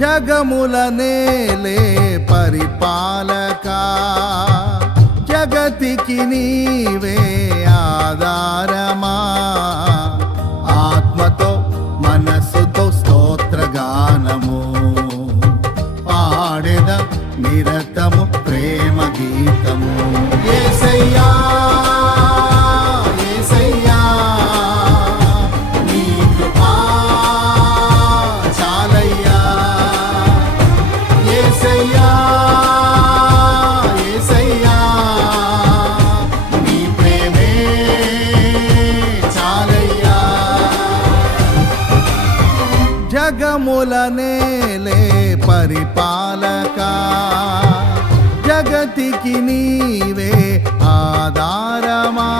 జగముల నేలే పరిపాలకా, జగతికి నీవే ఆధారమా. ఆత్మతో మనస్సుతో స్తోత్రగానము పాడెద నిరతము ప్రేమ గీతము. యేసయ్యా యేసయ్యా నీ కృపా చాలయ్యా. యేసయ్యా యేసయ్యా నీ ప్రేమే చాలయ్యా. జగముల నేలే పరిపాలకా, జగతికి నీవే ఆధారమా.